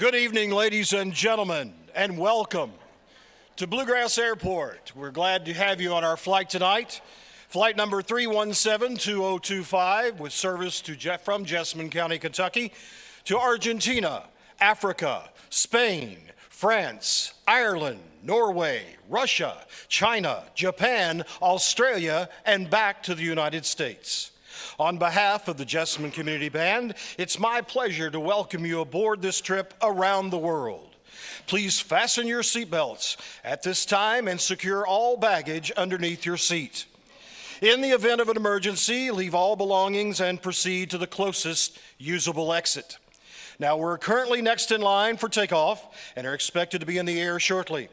Good evening, ladies and gentlemen, and welcome to Bluegrass Airport. We're glad to have you on our flight tonight. Flight number 317-2025 with service from Jessamine County, Kentucky to Argentina, Africa, Spain, France, Ireland, Norway, Russia, China, Japan, Australia, and back to the United States. On behalf of the Jessamine Community Band, it's my pleasure to welcome you aboard this trip around the world. Please fasten your seatbelts at this time and secure all baggage underneath your seat. In the event of an emergency, leave all belongings and proceed to the closest usable exit. Now, we're currently next in line for takeoff and are expected to be in the air shortly.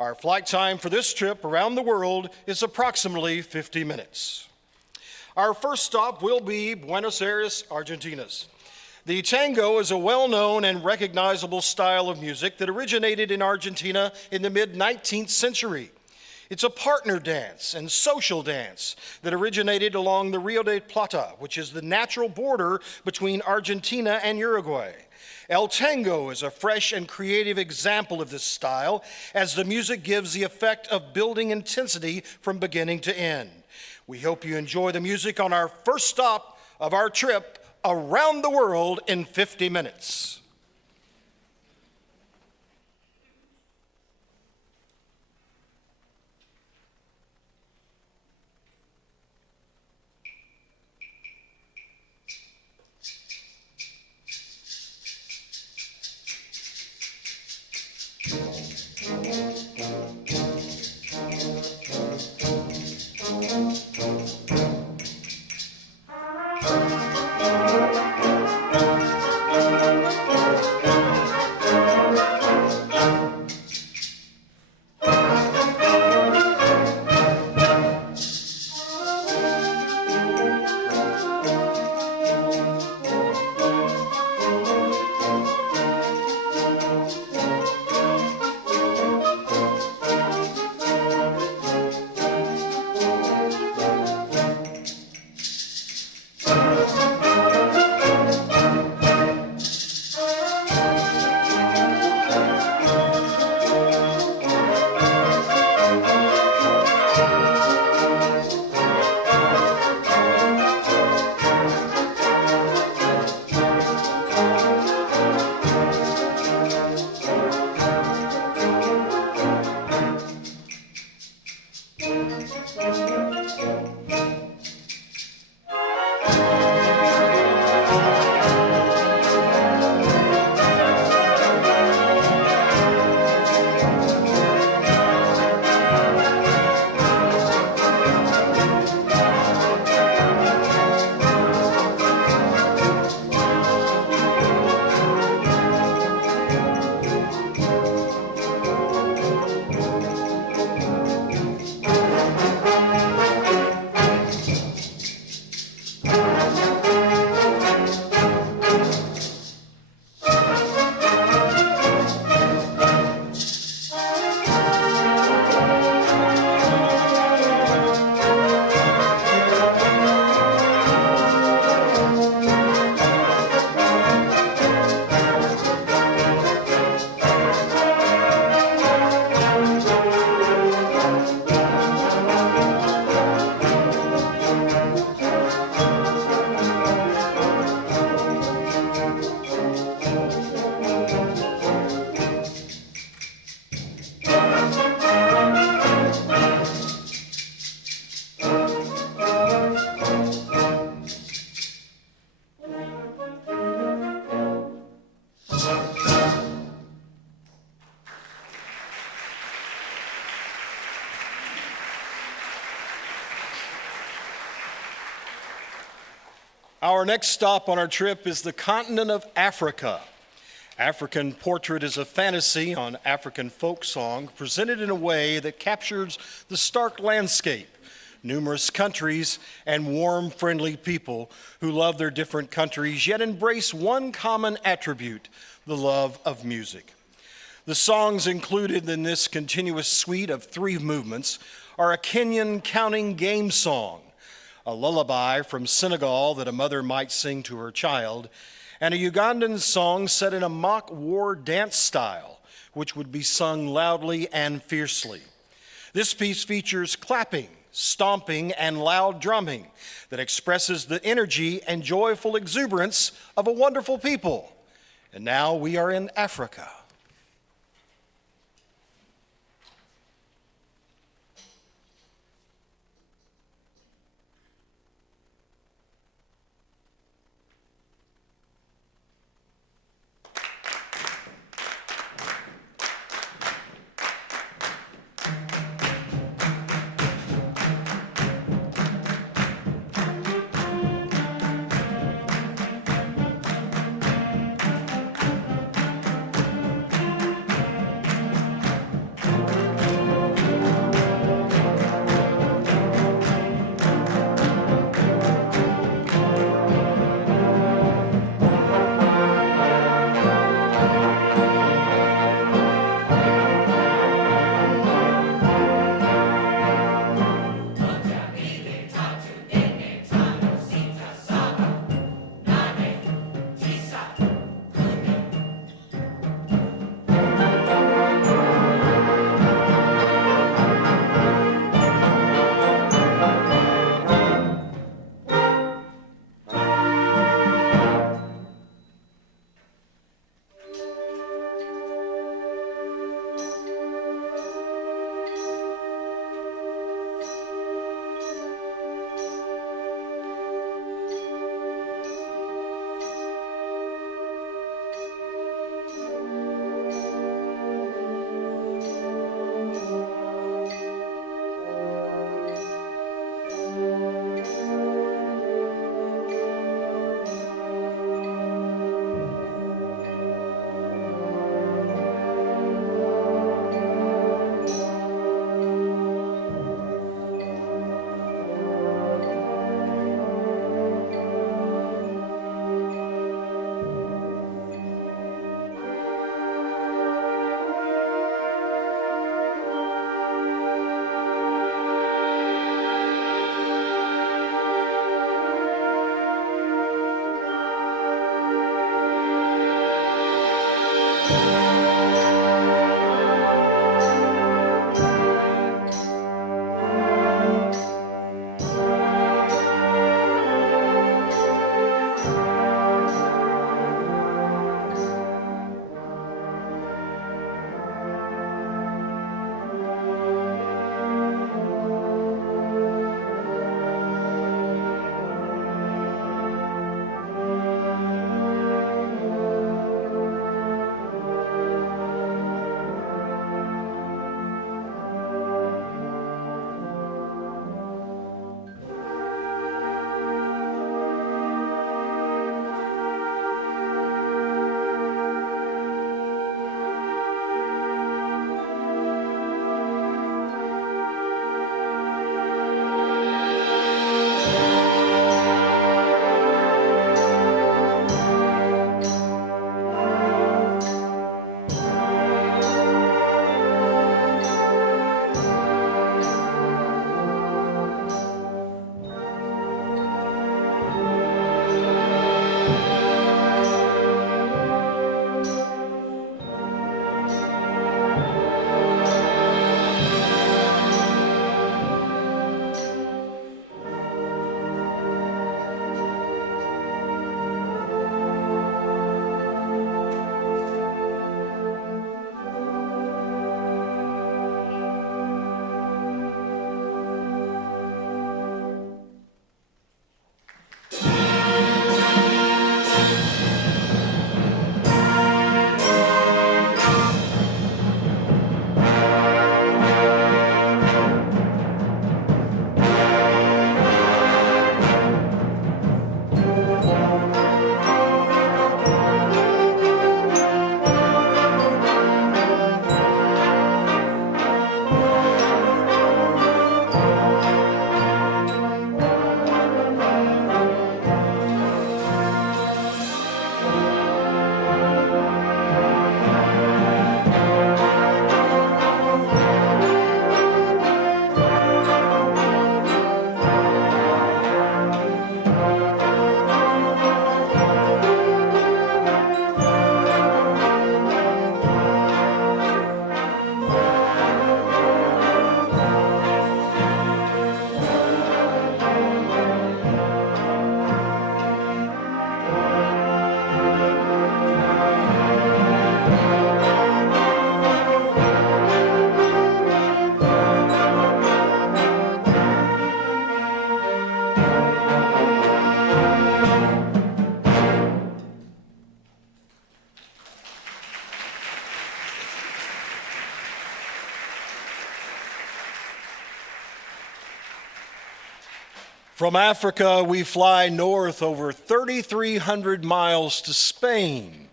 Our flight time for this trip around the world is approximately 50 minutes. Our first stop will be Buenos Aires, Argentina. The tango is a well-known and recognizable style of music that originated in Argentina in the mid-19th century. It's a partner dance and social dance that originated along the Rio de Plata, which is the natural border between Argentina and Uruguay. El Tango is a fresh and creative example of this style, as the music gives the effect of building intensity from beginning to end. We hope you enjoy the music on our first stop of our trip around the world in 50 minutes. Our next stop on our trip is the continent of Africa. African Portrait is a fantasy on African folk song presented in a way that captures the stark landscape, numerous countries, and warm, friendly people who love their different countries, yet embrace one common attribute, the love of music. The songs included in this continuous suite of 3 movements are a Kenyan counting game song, a lullaby from Senegal that a mother might sing to her child, and a Ugandan song set in a mock war dance style, which would be sung loudly and fiercely. This piece features clapping, stomping, and loud drumming that expresses the energy and joyful exuberance of a wonderful people. And now we are in Africa. From Africa, we fly north over 3,300 miles to Spain.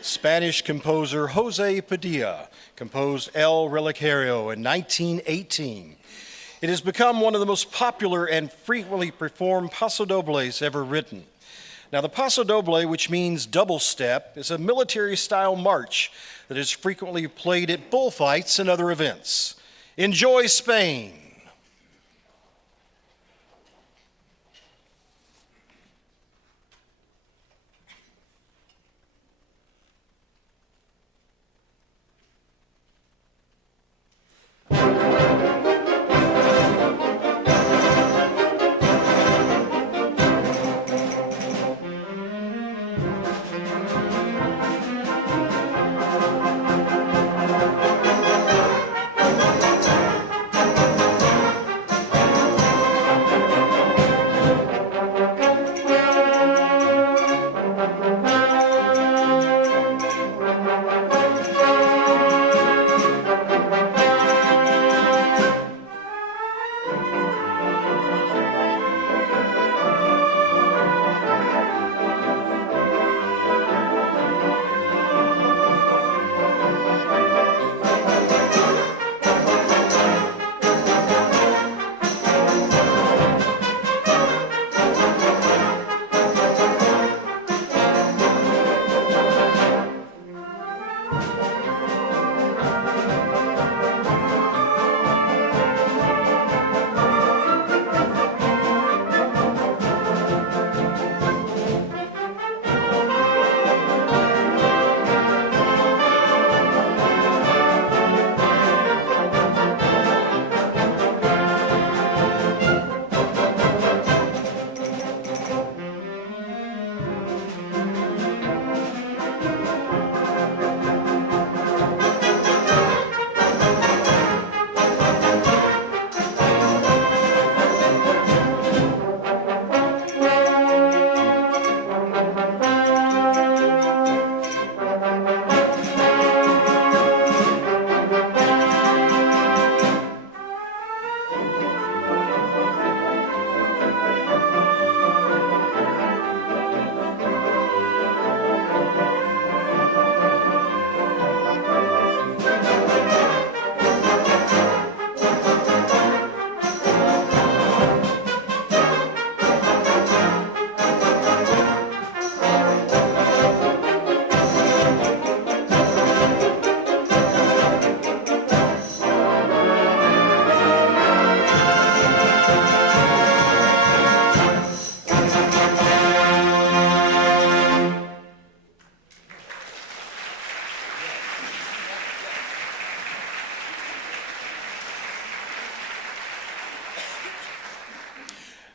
Spanish composer Jose Padilla composed El Relicario in 1918. It has become one of the most popular and frequently performed pasodobles ever written. Now, the pasodoble, which means double step, is a military-style march that is frequently played at bullfights and other events. Enjoy Spain!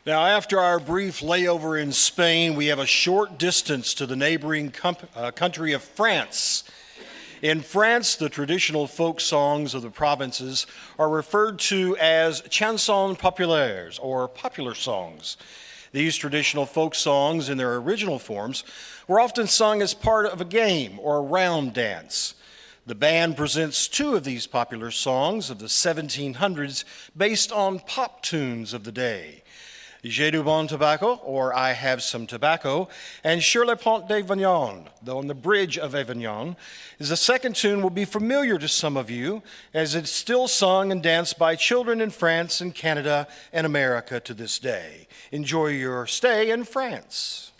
Now, after our brief layover in Spain, we have a short distance to the neighboring country of France. In France, the traditional folk songs of the provinces are referred to as chansons populaires, or popular songs. These traditional folk songs, in their original forms, were often sung as part of a game or a round dance. The band presents two of these popular songs of the 1700s based on pop tunes of the day. J'ai du bon tobacco, or I Have Some Tobacco, and Sur le pont d'Avignon, though on the bridge of Avignon, is the second tune will be familiar to some of you, as it's still sung and danced by children in France and Canada and America to this day. Enjoy your stay in France.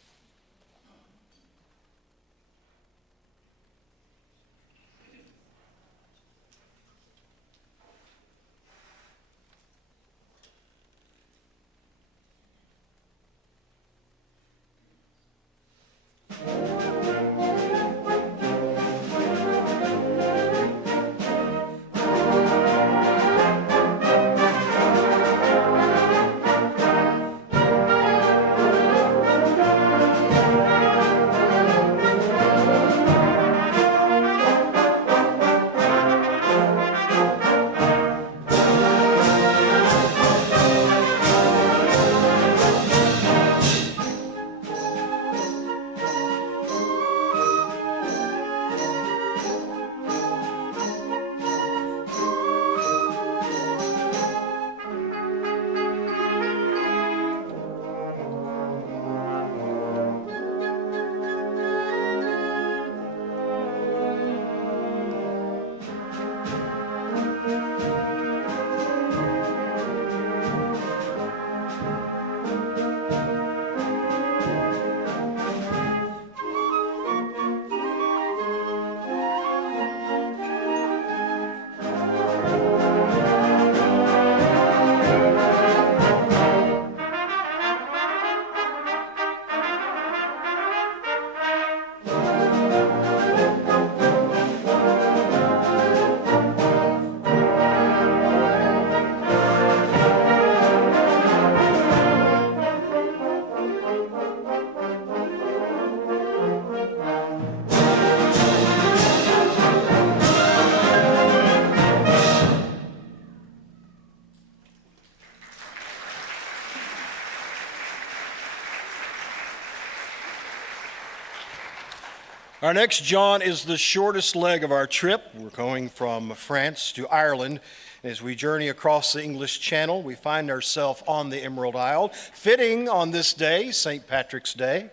Our next jaunt is the shortest leg of our trip. We're going from France to Ireland. As we journey across the English Channel, we find ourselves on the Emerald Isle, fitting on this day, St. Patrick's Day.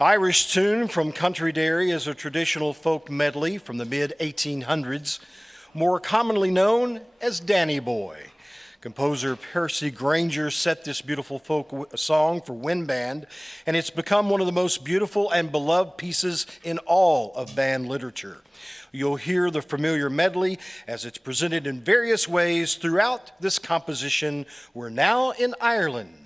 Irish Tune from Country Derry is a traditional folk medley from the mid-1800s, more commonly known as Danny Boy. Composer Percy Grainger set this beautiful folk song for wind band, and it's become one of the most beautiful and beloved pieces in all of band literature. You'll hear the familiar medley as it's presented in various ways throughout this composition. We're now in Ireland.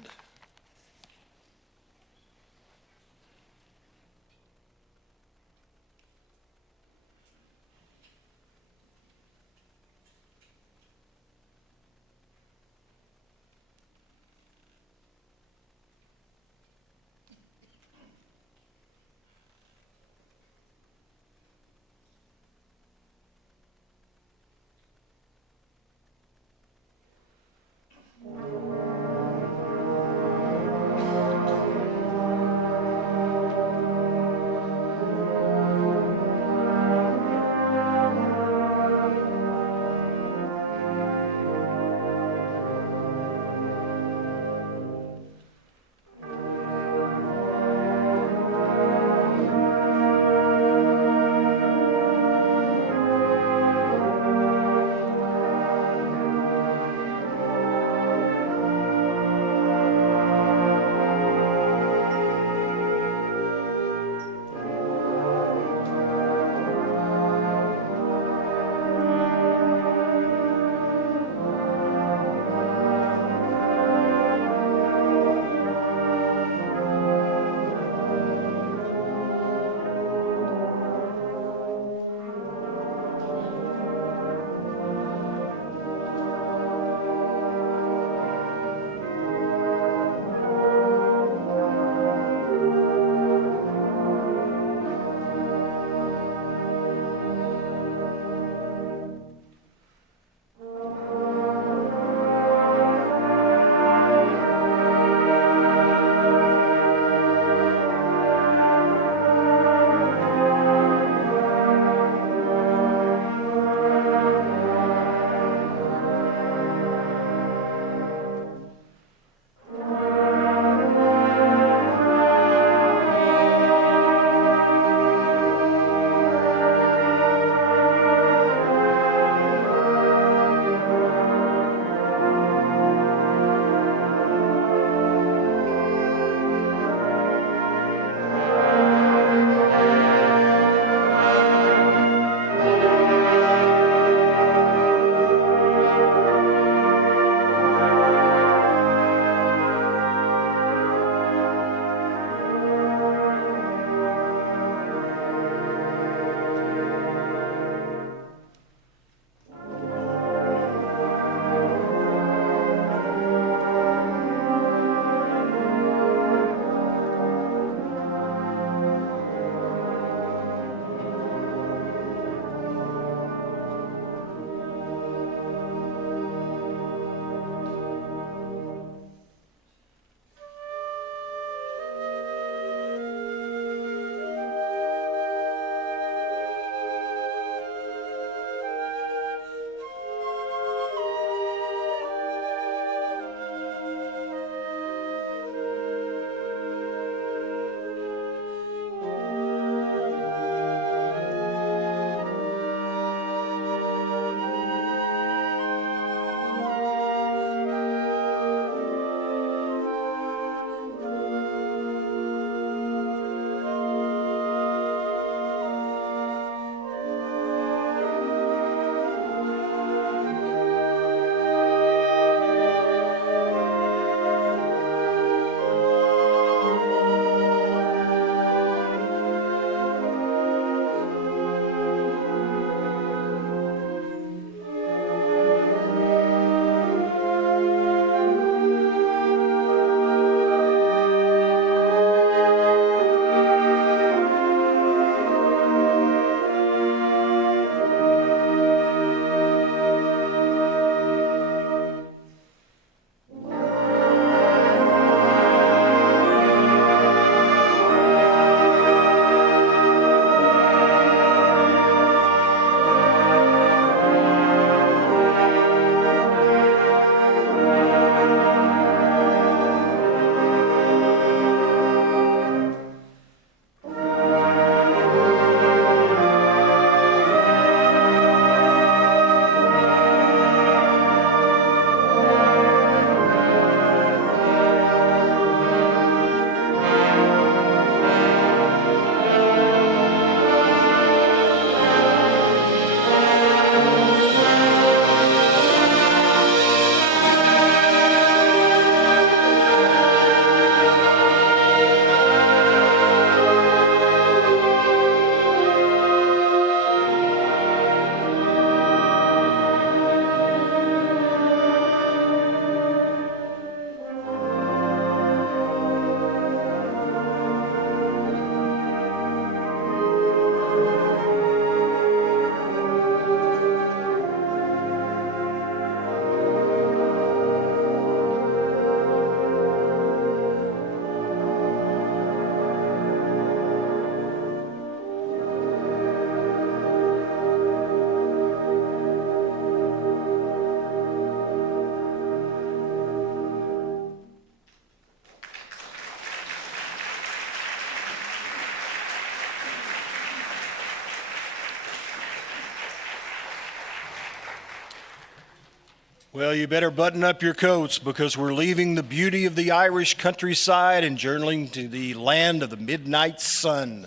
Well, you better button up your coats because we're leaving the beauty of the Irish countryside and journeying to the land of the midnight sun.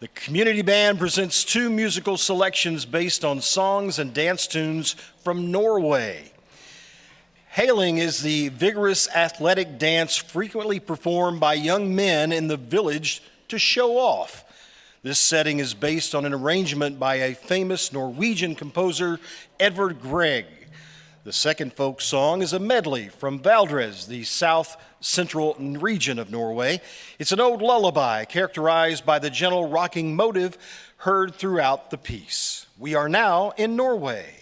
The community band presents two musical selections based on songs and dance tunes from Norway. Hailing is the vigorous athletic dance frequently performed by young men in the village to show off. This setting is based on an arrangement by a famous Norwegian composer, Edvard Grieg. The second folk song is a medley from Valdres, the south central region of Norway. It's an old lullaby characterized by the gentle rocking motive heard throughout the piece. We are now in Norway.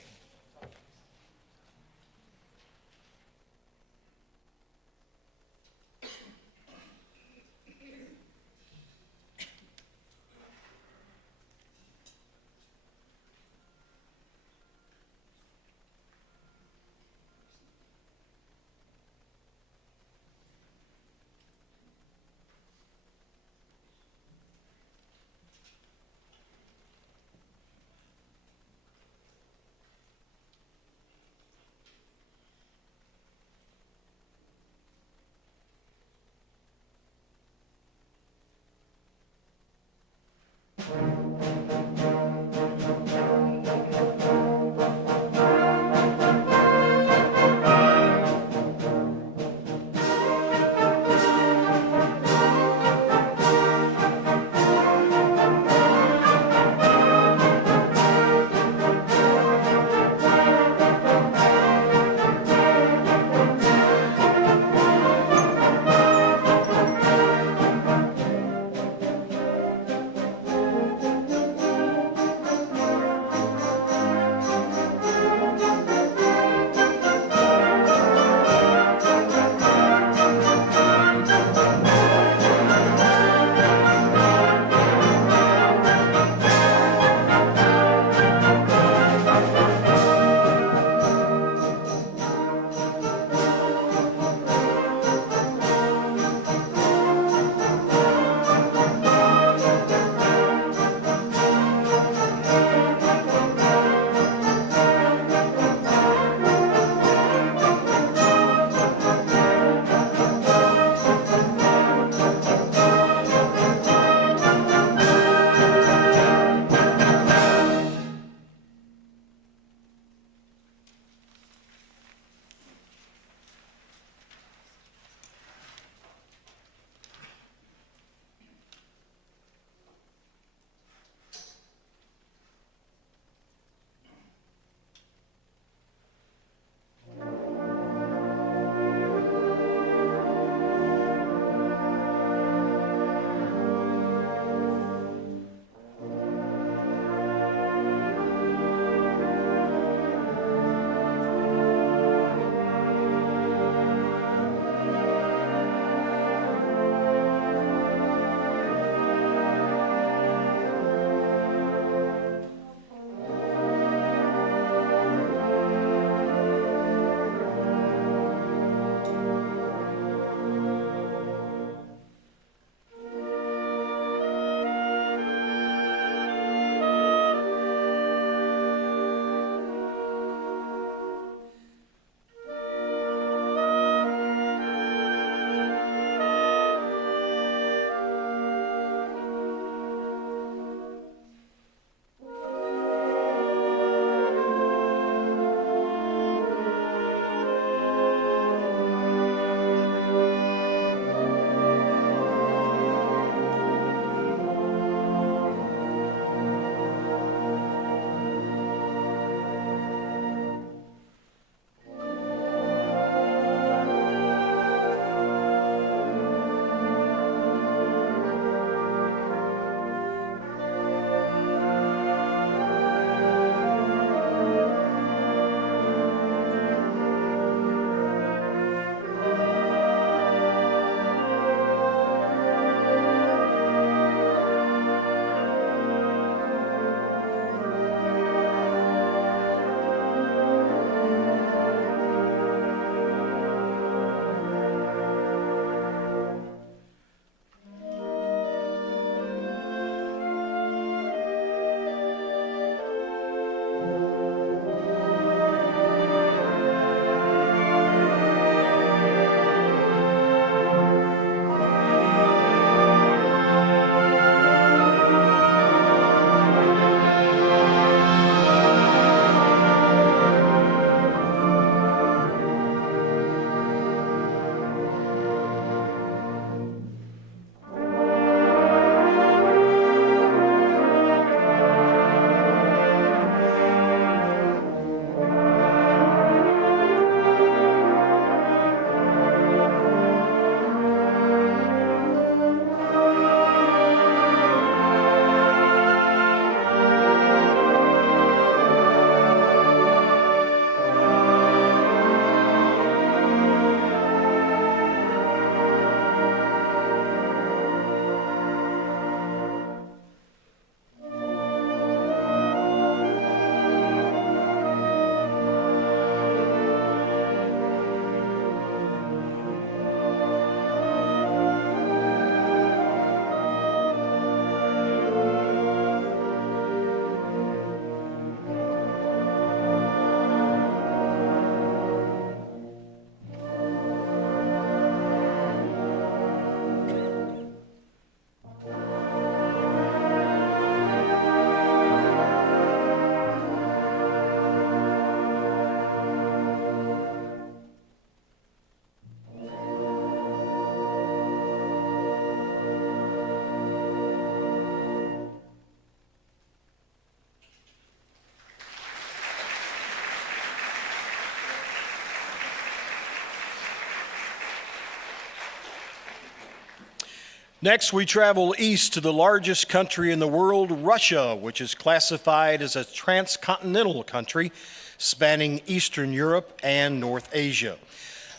Next, we travel east to the largest country in the world, Russia, which is classified as a transcontinental country spanning Eastern Europe and North Asia.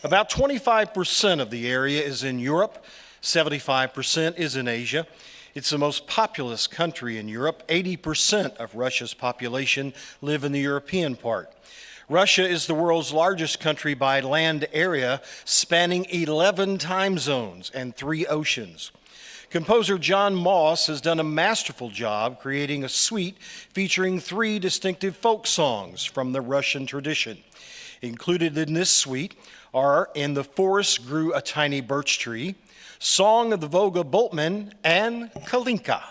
About 25% of the area is in Europe, 75% is in Asia. It's the most populous country in Europe. 80% of Russia's population live in the European part. Russia is the world's largest country by land area, spanning 11 time zones and 3 oceans. Composer John Moss has done a masterful job creating a suite featuring 3 distinctive folk songs from the Russian tradition. Included in this suite are In the Forest Grew a Tiny Birch Tree, Song of the Volga Boatman, and Kalinka.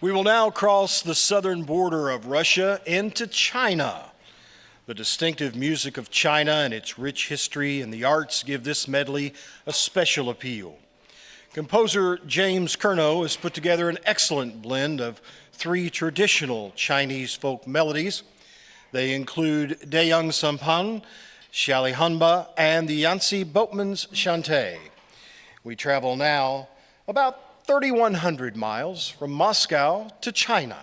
We will now cross the southern border of Russia into China. The distinctive music of China and its rich history and the arts give this medley a special appeal. Composer James Curnow has put together an excellent blend of three traditional Chinese folk melodies. They include Deyang Sampan, Xiali Hanba, and the Yansi Boatman's Shantae. We travel now about 3,100 miles from Moscow to China.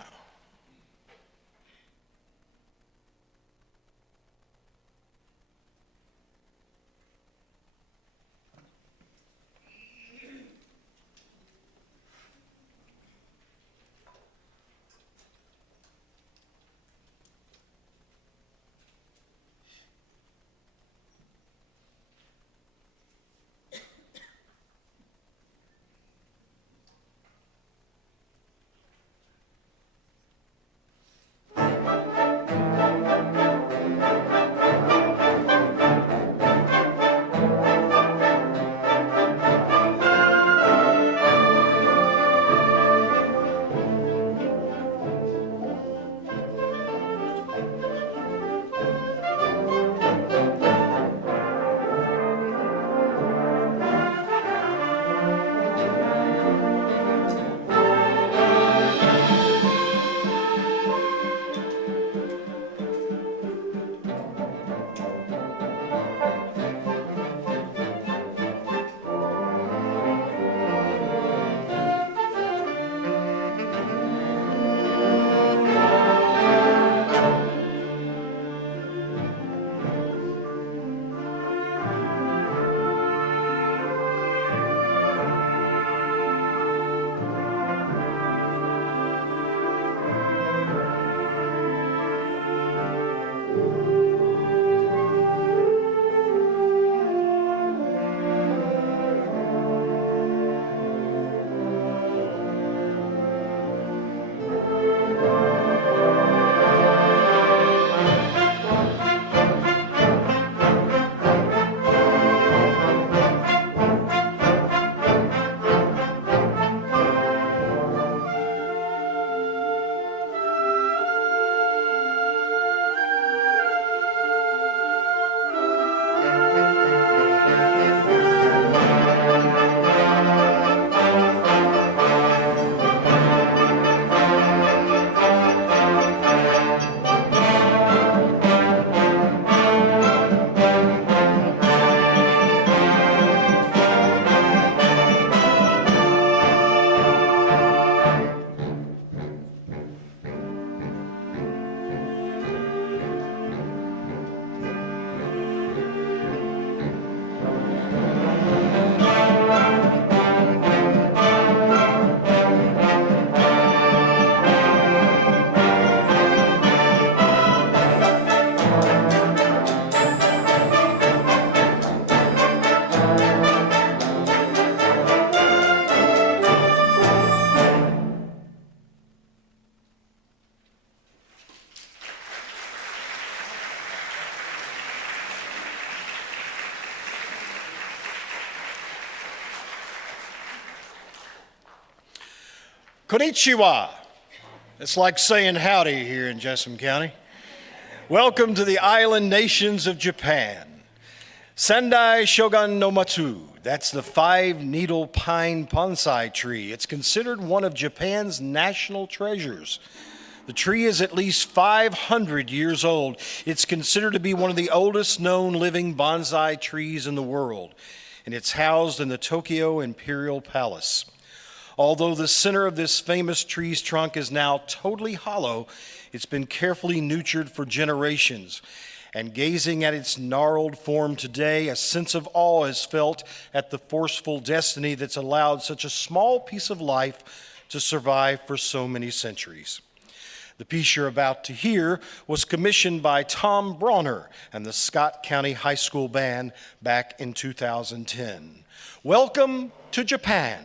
Konnichiwa. It's like saying howdy here in Jessamine County. Welcome to the island nations of Japan. Sendai Shogun no Matsu, that's the five-needle pine bonsai tree. It's considered one of Japan's national treasures. The tree is at least 500 years old. It's considered to be one of the oldest known living bonsai trees in the world, and it's housed in the Tokyo Imperial Palace. Although the center of this famous tree's trunk is now totally hollow, it's been carefully nurtured for generations. And gazing at its gnarled form today, a sense of awe is felt at the forceful destiny that's allowed such a small piece of life to survive for so many centuries. The piece you're about to hear was commissioned by Tom Bronner and the Scott County High School Band back in 2010. Welcome to Japan.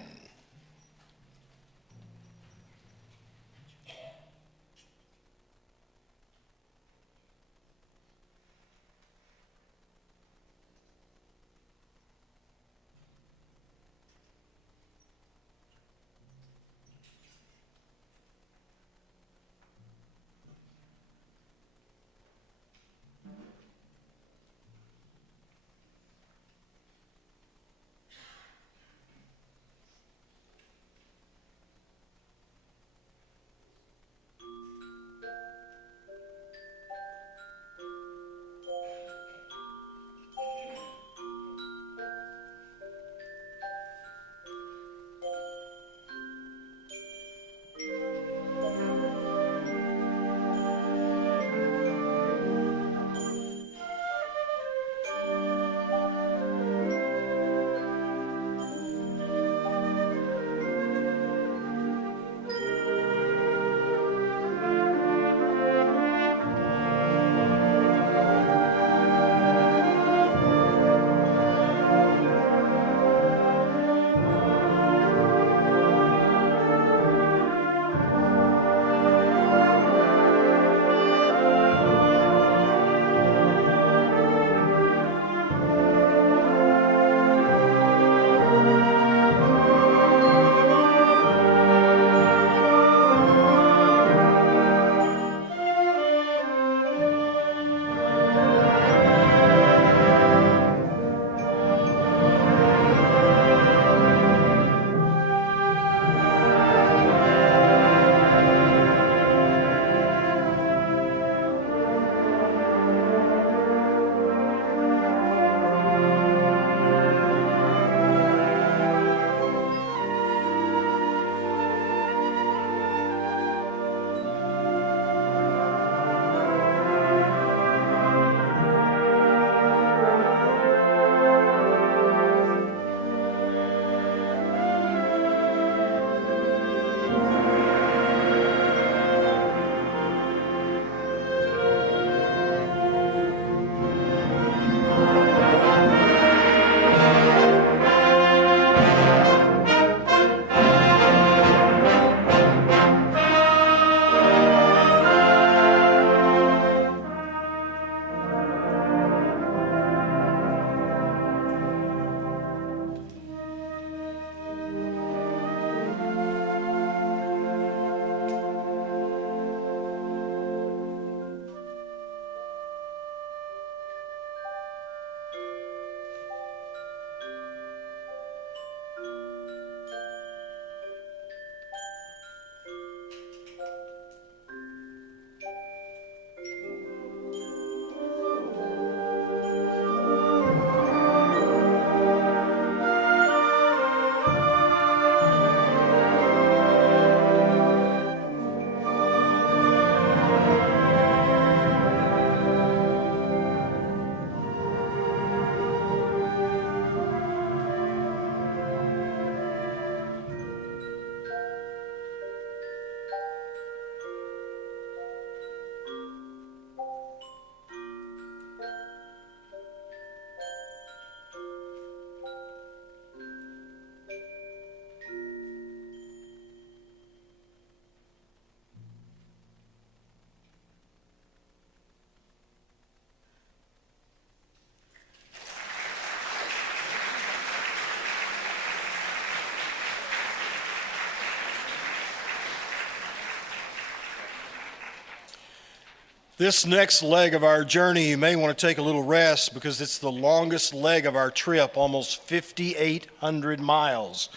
This next leg of our journey, you may want to take a little rest because it's the longest leg of our trip, almost 5,800 miles.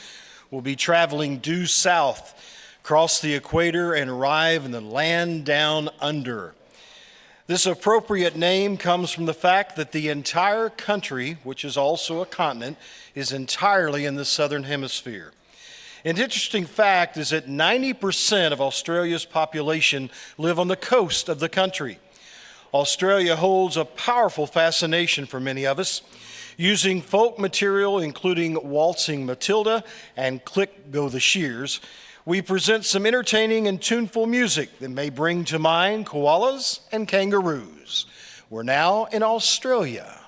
We'll be traveling due south, cross the equator, and arrive in the land down under. This appropriate name comes from the fact that the entire country, which is also a continent, is entirely in the southern hemisphere. An interesting fact is that 90% of Australia's population live on the coast of the country. Australia holds a powerful fascination for many of us. Using folk material, including Waltzing Matilda and Click Go the Shears, we present some entertaining and tuneful music that may bring to mind koalas and kangaroos. We're now in Australia.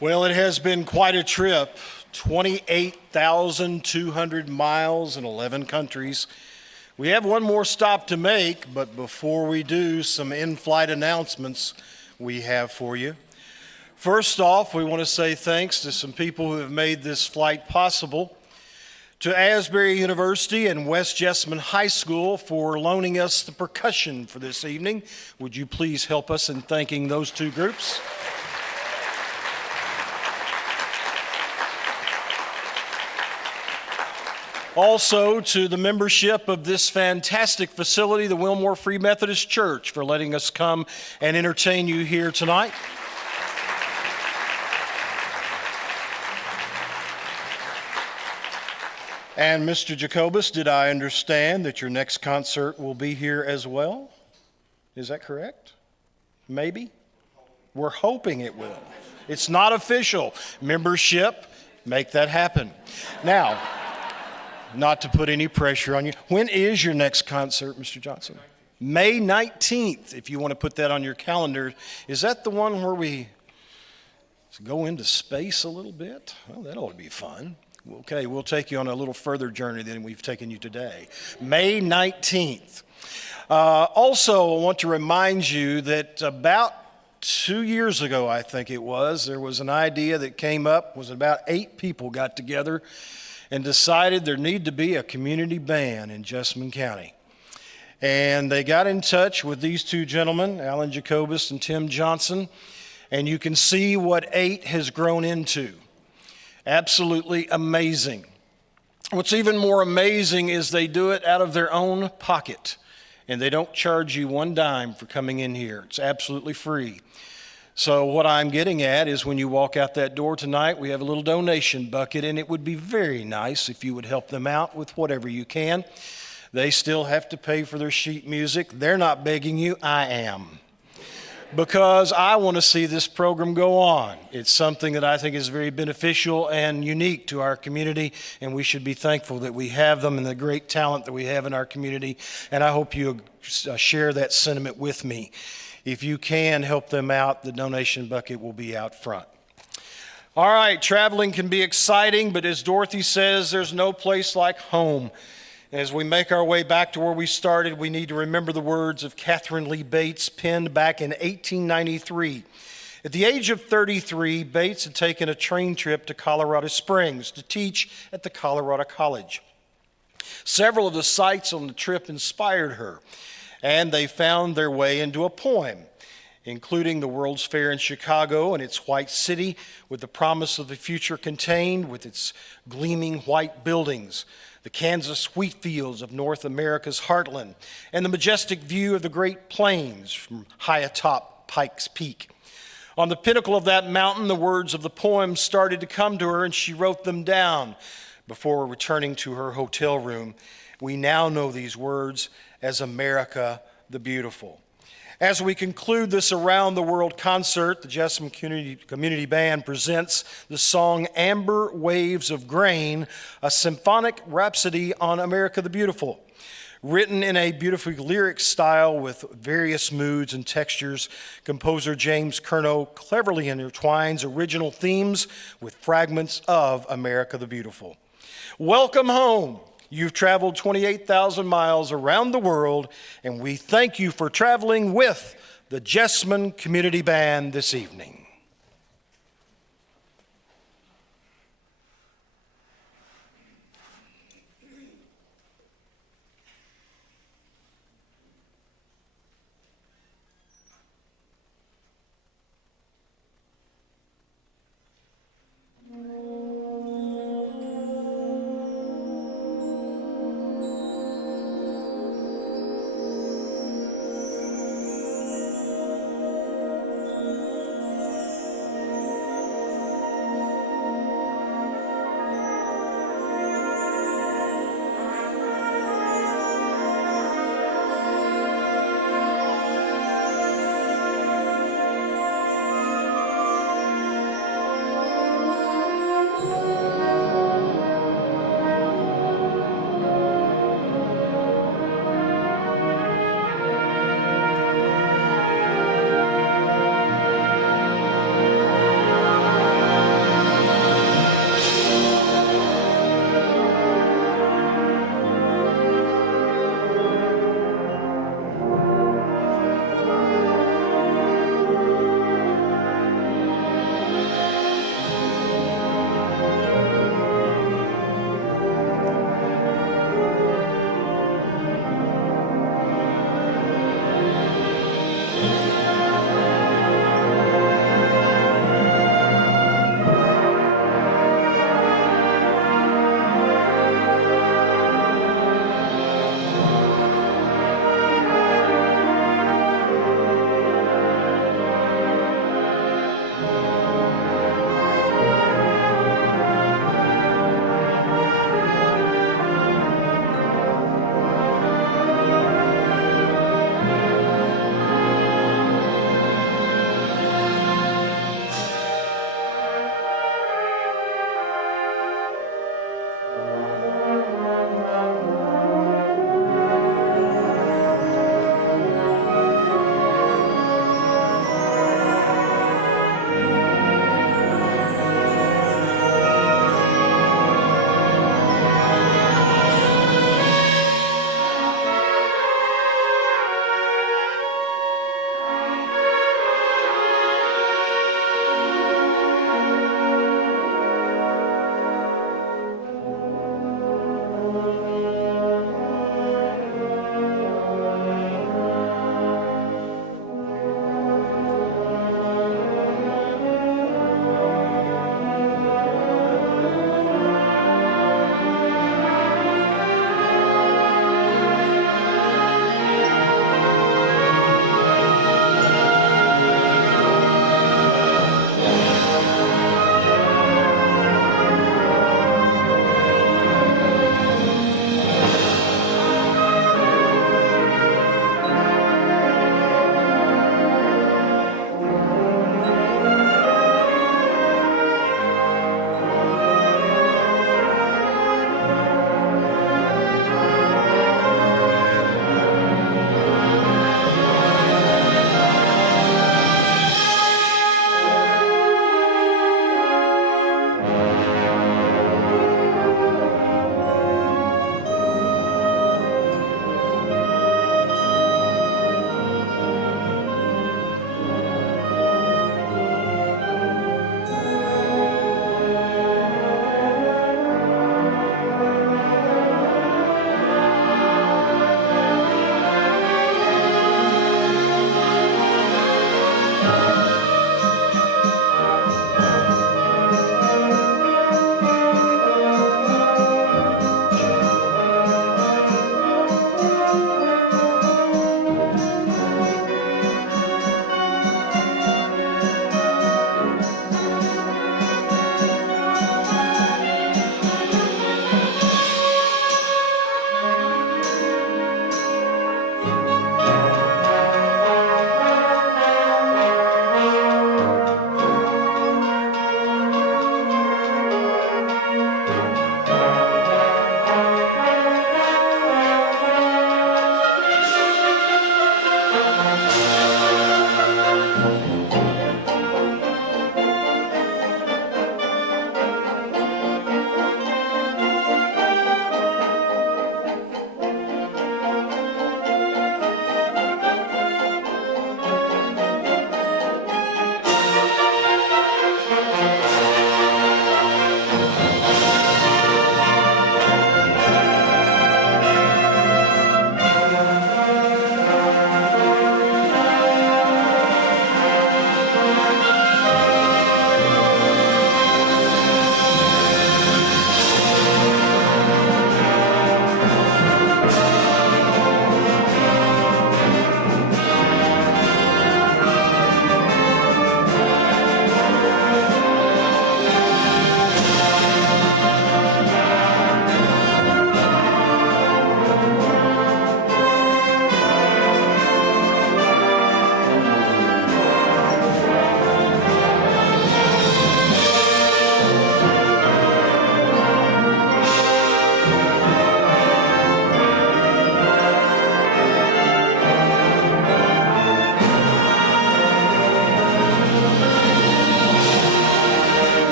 Well, it has been quite a trip, 28,200 miles in 11 countries. We have one more stop to make, but before we do, some in-flight announcements we have for you. First off, we want to say thanks to some people who have made this flight possible. to Asbury University and West Jessamine High School for loaning us the percussion for this evening. Would you please help us in thanking those two groups? Also to the membership of this fantastic facility, the Wilmore Free Methodist Church, for letting us come and entertain you here tonight. And Mr. Jacobus, did I understand that your next concert will be here as well? Is that correct? Maybe? We're hoping it will. It's not official. Membership, make that happen. Now, not to put any pressure on you, when is your next concert, Mr. Johnson? May 19th, if you want to put that on your calendar. Is that the one where we go into space a little bit? Well, that ought to be fun. Okay, we'll take you on a little further journey than we've taken you today. May 19th. Also, I want to remind you that about 2 years ago, I think it was, there was an idea that came up, was about 8 people got together and decided there needed to be a community band in Jessamine County. And they got in touch with these two gentlemen, Alan Jacobus and Tim Johnson, and you can see what 8 has grown into. Absolutely amazing. What's even more amazing is they do it out of their own pocket, and they don't charge you one dime for coming in here. It's absolutely free. So what I'm getting at is when you walk out that door tonight, we have a little donation bucket, and it would be very nice if you would help them out with whatever you can. They still have to pay for their sheet music. They're not begging you, I am. Because I want to see this program go on. It's something that I think is very beneficial and unique to our community, and we should be thankful that we have them and the great talent that we have in our community, and I hope you share that sentiment with me. If you can help them out, the donation bucket will be out front. All right, traveling can be exciting, but as Dorothy says, there's no place like home. As we make our way back to where we started, we need to remember the words of Catherine Lee Bates, penned back in 1893. At the age of 33, Bates had taken a train trip to Colorado Springs to teach at the Colorado College. Several of the sights on the trip inspired her, and they found their way into a poem, including the World's Fair in Chicago and its white city with the promise of the future contained with its gleaming white buildings, the Kansas wheat fields of North America's heartland, and the majestic view of the Great Plains from high atop Pikes Peak. On the pinnacle of that mountain, the words of the poem started to come to her, and she wrote them down before returning to her hotel room. We now know these words as America the Beautiful. As we conclude this Around the World concert, the Jessamine Community Band presents the song Amber Waves of Grain, a symphonic rhapsody on America the Beautiful. Written in a beautiful lyric style with various moods and textures, composer James Curnow cleverly intertwines original themes with fragments of America the Beautiful. Welcome home. You've traveled 28,000 miles around the world, and we thank you for traveling with the Jessamine Community Band this evening.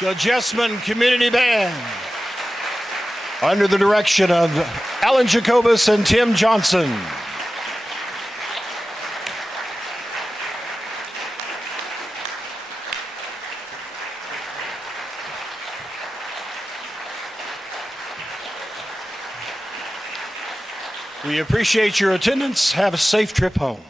The Jessamine Community Band, under the direction of Alan Jacobus and Tim Johnson. We appreciate your attendance. Have a safe trip home.